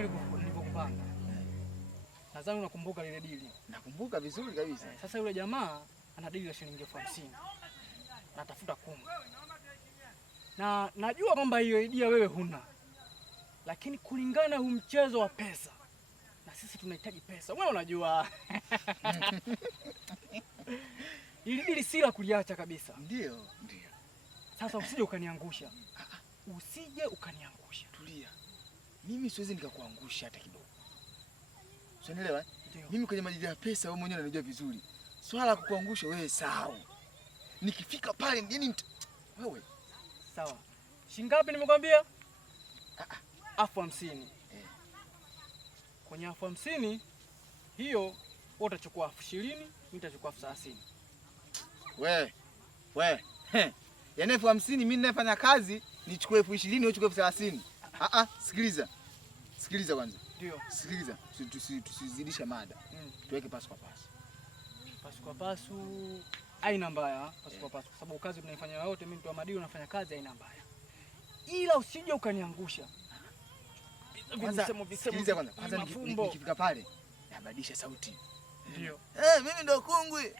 nilivyokupanga. Nadhani unakumbuka lile dili. Nakumbuka vizuri kabisa. Sasa yule jamaa ana dili la shilingi 50,000. Natafuta kungu. Na najua kwamba hiyo idea wewe huna. Lakini kulingana na huu mchezo wa pesa, na sisi tunahitaji pesa. Wewe unajua. Ili dili si la kuliacha kabisa. Ndio. Sasa usije ukaniangusha. Usije ukaniangusha. Tulia. Mimi siwezi nikakuangusha hata kidogo. Unaelewa? Mimi kwenye majira ya pesa wewe mwenyewe unajua vizuri. Swala la kukuangusha wewe sawa. Nikifika pale yani wewe. Sawa. Shingapi nimekwambia? 50,000. Kwenye 50,000 hiyo wewe utachukua 20,000, mimi nitachukua 30,000. Wewe. Yaani 50,000 mimi ninafanya kazi nichukue 20,000 wewe uchukue 30,000. Sikiliza. Sikiliza kwanza. Ndio. Sikiliza. Tusizidisha mada. Tuweke pasu kwa pasu. Pasu kwa pasu haina mbaya, pasu kwa pasu. Kwa sababu kazi tunaifanya wote, mimi mtu wa madini unafanya kazi haina mbaya. Ila usije ukaniangusha. Kwanza sikiliza kwanza. Kwanza nikifika pale nabadilisha sauti. Ndio. Mimi ndo kungwi.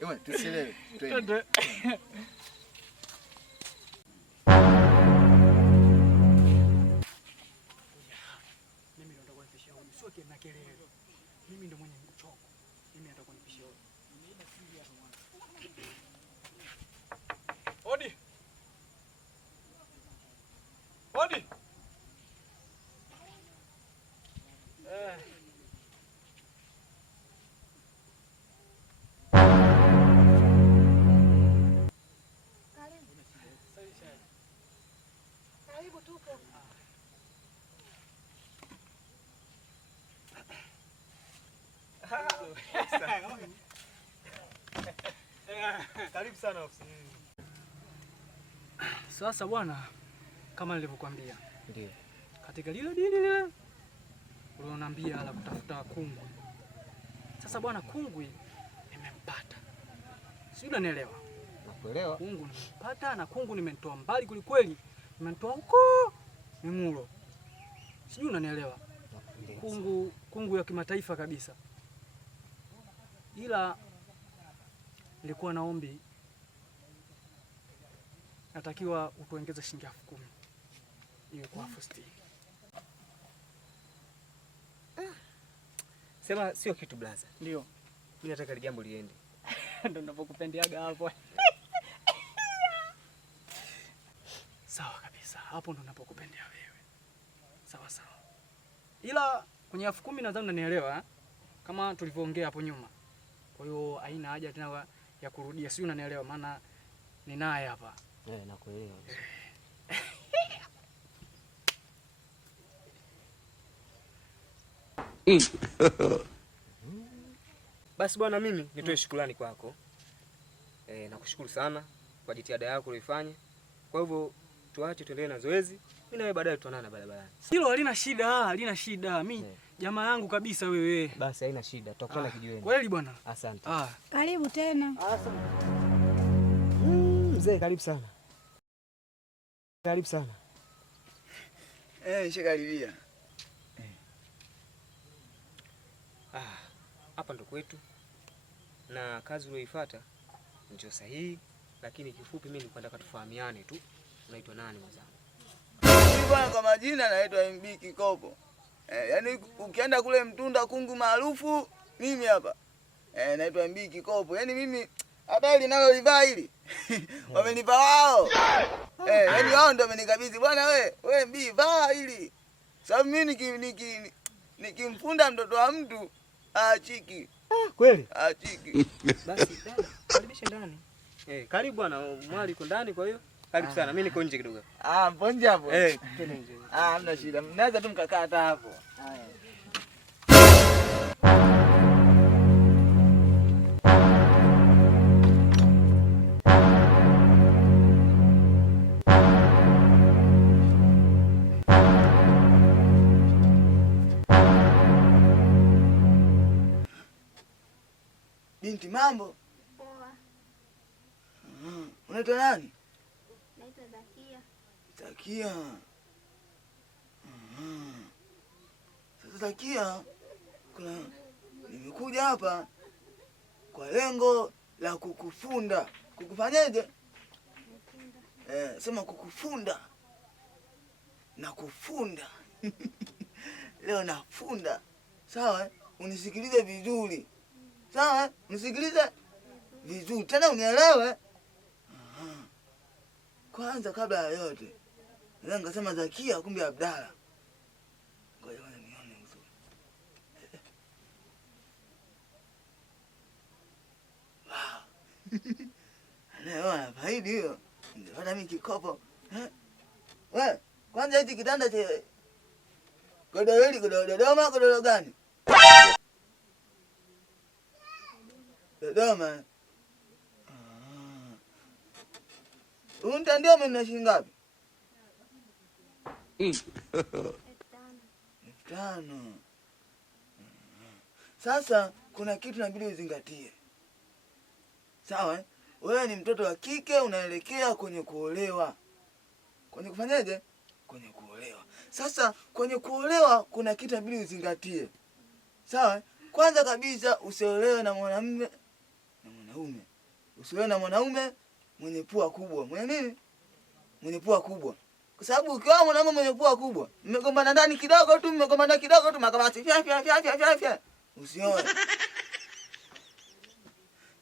Ewe tusielewe. Twende. Mimi ndo mwenye mchoko. Mimi natakuwa nipishe wewe. Nimeenda siri hapo mwana. Odi. Karibu tupo. Karibu sana ofisi. Sasa bwana, kama nilivyokuambia. Ndio. Katika lile dili lile ulioniambia la kutafuta kungwi. Sasa bwana, kungwi nimempata. Sio, unanielewa? Nakuelewa. Kungu nimempata na kungu nimemtoa mbali kulikweli. Nimemtoa huko Ming'ulo. Sio, unanielewa? Kungu ya kimataifa kabisa. Ila nilikuwa naombi, natakiwa utuongeze shilingi 10,000 iwe kwa 60. Sema sio kitu blaza. Ndio. Mimi nataka jambo liende. Ndio ninapokupendeaga hapo. Sawa kabisa. Hapo ndo ninapokupendea wewe. Sawa. Ila kwenye 10,000 nadhani unanielewa kama tulivyoongea hapo nyuma. Kwa hiyo haina haja tena ya kurudia. Sio, unanielewa maana ni naye hapa. Nakuelewa. Basi bwana, mimi nitoe shukrani kwako. Nakushukuru sana kwa jitihada yako uliyofanya. Kwa hivyo tuache tuendelee na zoezi. Mimi na wewe baadaye tutaonana barabarani. Hilo halina shida. Mimi jamaa yangu kabisa wewe. Basi haina shida. Tutakutana kijiweni. Kweli bwana? Asante. Karibu tena. Asante. Mzee karibu sana. Karibu sana. Nishakaribia. Hapa ndo kwetu. Na kazi uliyoifuata ndio sahihi, lakini kifupi mimi nilikuwa nataka tufahamiane tu. Unaitwa nani mwanangu? Mimi bwana kwa majina naitwa MB Kikopo. Yaani ukienda kule Mtunda kungu maarufu mimi hapa. Naitwa MB Kikopo. Yaani mimi hata ile nalo livaa hili. Wamenipa wao. Yaani wao ndio wamenikabidhi. Bwana wewe MB vaa hili. Sababu mimi nikimfunda mtoto wa mtu achiki. Kweli? Achiki. Basi dada, karibisha ndani. Karibu bwana, mwali uko ndani kwa hiyo. Karibu sana. Mimi niko nje kidogo. Mpo nje hapo? Twende nje. Hamna shida. Mnaweza tu mkakaa hata hapo. Haya. Binti, mambo? Poa. Unaitwa nani? Naitwa Zakia. Zakia. Sasa Zakia, nimekuja hapa kwa lengo la kukufunda. Kukufanyaje? Sema kukufunda. Na kufunda. Leo nafunda. Sawa? Unisikilize vizuri. Sawa? Unisikilize vizuri. Tena unielewe. Kwanza kabla ya yote, naweza nikasema Zakia kumbe Abdalla. Ngoja kwanza nione vizuri. Wow. Leo anafaidi hiyo. Nipata mimi kikopo. Wewe, kwanza hichi kitanda cha godoro hili godoro Dodoma, godoro gani? Dodoma. Untandio mimi shilingi ngapi? 5,000. Sasa kuna kitu inabidi uzingatie. Sawa? Wewe ni mtoto wa kike unaelekea kwenye kuolewa. Kwenye kufanyaje? Kwenye kuolewa. Sasa kwenye kuolewa kuna kitu inabidi uzingatie. Sawa? Kwanza kabisa usiolewe na mwanaume. Usiolewe na mwanaume mwenye pua kubwa. Mwenye nini? Mwenye pua kubwa. Kwa sababu ukiwa mwanaume mwenye pua kubwa, mmegombana ndani kidogo tu, makamasi fya. Usioe.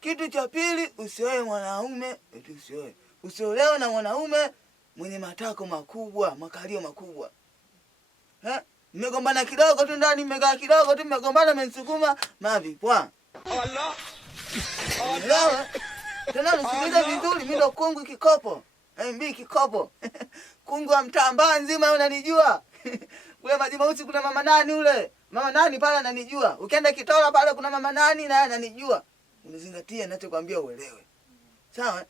Kitu cha pili, usioe mwanaume, usioe. Usiolewe na mwanaume mwenye matako makubwa, makalio makubwa. Mmegombana kidogo tu ndani, mmekaa kidogo tu, mmegombana mensukuma, mavipwa. Allah. Allah. Tena nisikilize vizuri, mimi ndo Kungu Kikopo. MB Kikopo. Kungu wa mtambaa nzima unanijua. Kule Maji Mausi kuna mama nani ule? Mama nani pale ananijua. Ukienda Kitola pale kuna mama nani naye ananijua. Unizingatie ninachokwambia uelewe. Sawa?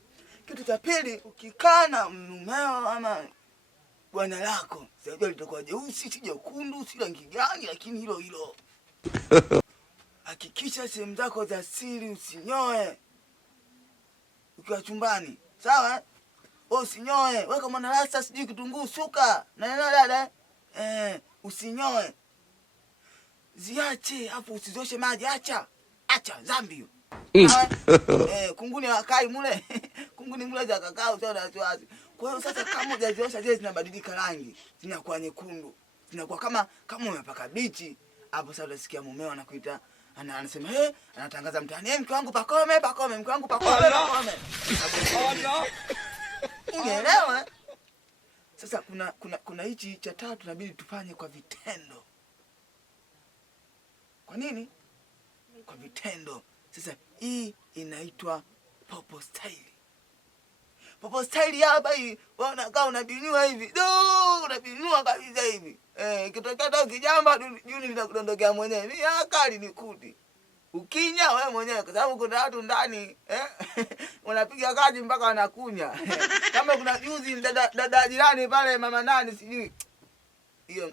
Kitu cha pili, ukikaa na mumeo ama bwana lako, sijui litakuwa jeusi, si jekundu, si rangi gani, lakini hilo hilo. Hakikisha sehemu zako za siri usinyoe. Ukiwa chumbani, sawa? Usinyoe. Weka mwanarasta sijui kitunguu suka. Na dada, usinyoe. Ziache, hapo usizoshe maji, acha dhambi hiyo. Kunguni hakai mule. Kunguni mule za kakao sio na wasiwasi. Kwa hiyo sasa kama hujaziosha zile zinabadilika rangi, zinakuwa nyekundu. Zinakuwa kama umepaka bichi. Hapo sasa utasikia mumeo anakuita, anasema anatangaza mtaani, mke wangu pakome, mke wangu pakome. Unaelewa? Sasa kuna hichi cha tatu inabidi tufanye kwa vitendo. Kwa nini? Kwa vitendo. Sasa hii inaitwa popo style. Popo style hapa hii, wewe unakaa unabinua hivi. Unabinua kabisa hivi. Kitokea tu kijamba juni linakudondokea mwenyewe. Ni akali ni kuti. Ukinya wewe mwenyewe kwa sababu kuna watu ndani, unapiga kazi mpaka wanakunya. Kama kuna juzi dada jirani pale mama nani sijui. Hiyo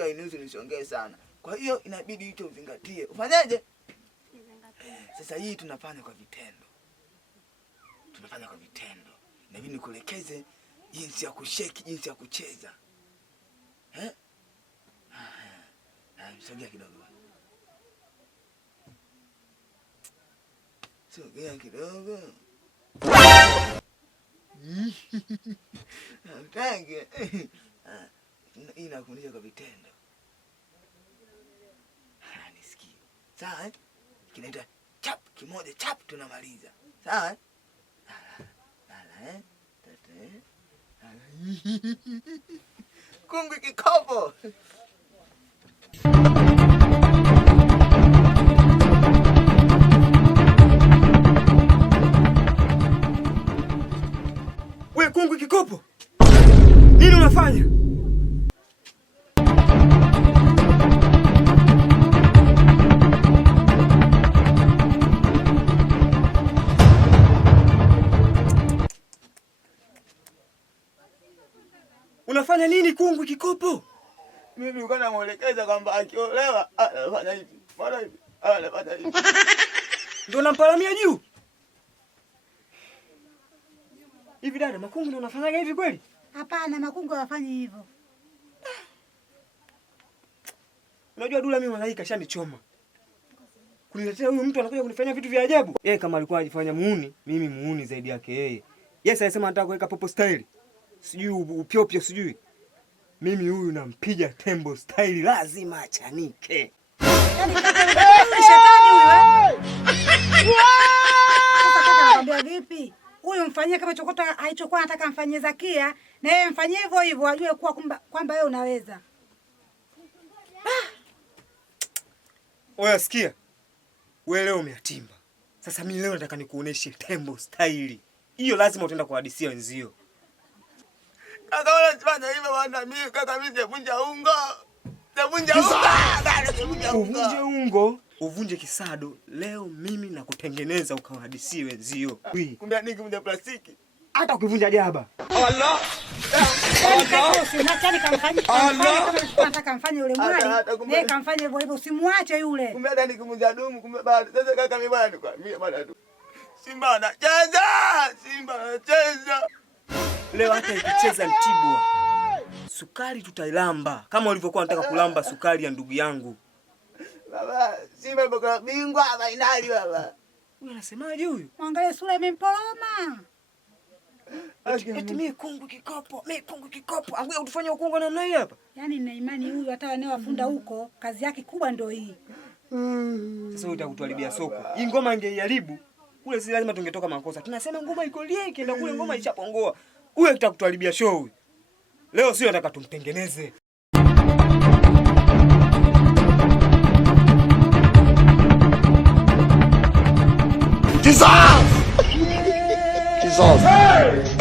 hainusu nisongee sana. Kwa hiyo inabidi hicho uzingatie. Ufanyaje? Sasa hii tunafanya kwa vitendo. Inabidi nikuelekeze jinsi ya kusheki, jinsi ya kucheza. Sogea kidogo. Sogea kidogo. Tange. Hii nakufundisha kwa vitendo. Nisikie. Sawa? Kinaita chap kimoja chap tunamaliza. Sawa? Tate. Kungu Kikopo. We Kungu Kikopo. Nini unafanya? Unafanya nini Kungu Kikopo? Mimi nilikuwa namuelekeza kwamba akiolewa anafanya hivi. Mara hivi. Anafanya hivi. Ndio nampalamia juu. Hivi dada, makungu ndio unafanyaga hivi kweli? Hapana, makungu hawafanyi hivyo. Unajua Dula mimi malaika shanichoma. Kuniletea huyu mtu anakuja kunifanyia vitu vya ajabu. Yeye kama alikuwa anajifanya muuni, mimi muuni zaidi yake yeye. Yes, alisema anataka kuweka popo style. Sijui upyopyo sijui. Mimi huyu nampiga tembo style lazima achanike. Yaani shetani huyu. Sasa kaka anambia vipi? Huyu mfanyie kama chokota alichokuwa anataka amfanyie Zakia, na yeye mfanyie hivyo hivyo ajue kuwa kwamba wewe unaweza. Oya sikia. Wewe leo umeatimba. Sasa mimi leo nataka nikuoneshe tembo style. Hiyo lazima utaenda kuhadisia wenzio. Kaka wala sifanya hivyo bwana, mimi kaka mimi sivunja ungo. Uvunje ungo, uvunje kisado. Leo mimi nakutengeneza ukawahadisie wenzio. Kumbe nini kumbe plastiki? Hata ukivunja jaba. Allah. Nataka kamfanye. Nataka kamfanye yule mwali. Yeye kamfanye hivyo hivyo, usimwache yule. Kumbe hata nikimvunja dumu kumbe bado. Sasa kaka mimi bwana kwa mimi bado tu. Simba anacheza, Simba anacheza. Leo hata ikicheza Mtibwa, sukari tutailamba kama ulivyokuwa unataka kulamba sukari ya ndugu yangu. Baba, Simba iboka bingwa finali baba. Wewe unasemaje huyu? Mwangalie sura imempoloma. Eti mimi kungu kikopo. Anguya utufanye ukungu namna hii hapa. Yaani nina imani huyu hata wanaowafunda huko kazi yake kubwa ndio hii. Sasa wewe utakutuharibia soko. Hii ngoma ingeiharibu. Kule si lazima tungetoka makosa. Tunasema ngoma iko lie kienda kule ngoma ishapongoa. Huyu atakutuharibia show huyu. Leo sio nataka tumtengeneze. Jesus! Jesus! Hey!